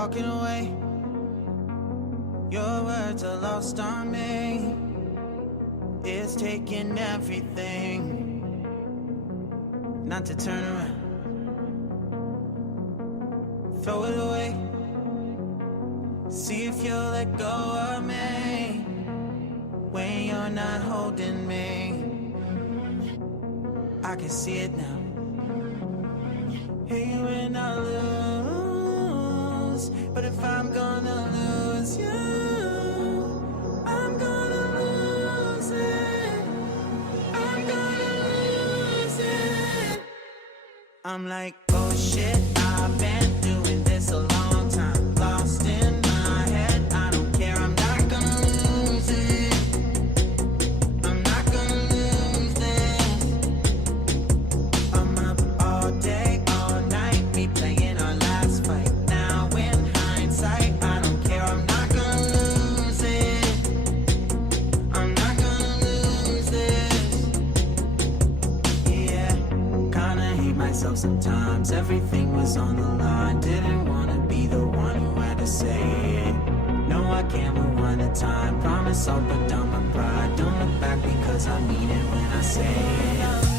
walking away. Your words are lost on me. It's taking everything not to turn around. Throw it away. See if you'll let go of me when you're not holding me. I can see it now. Hey, when I lose, but if I'm gonna lose you, I'm gonna lose it. I'm gonna lose it. I'm like, oh shit, I've been doing this a long time. Lost in my head, I don't care, I'm not gonna lose it. I'm not gonna lose this. I'm up all day, all night, replaying our last fight. Now in hindsight, I don't care, I'm not gonna lose it. I'm not gonna lose this. Yeah, kinda hate myself sometimes. Everything was on the line. Didn't wanna be the one who had to say it. No, I can't move one at a time. Promise I'll put down my pride. Don't look back because I mean it when I say it.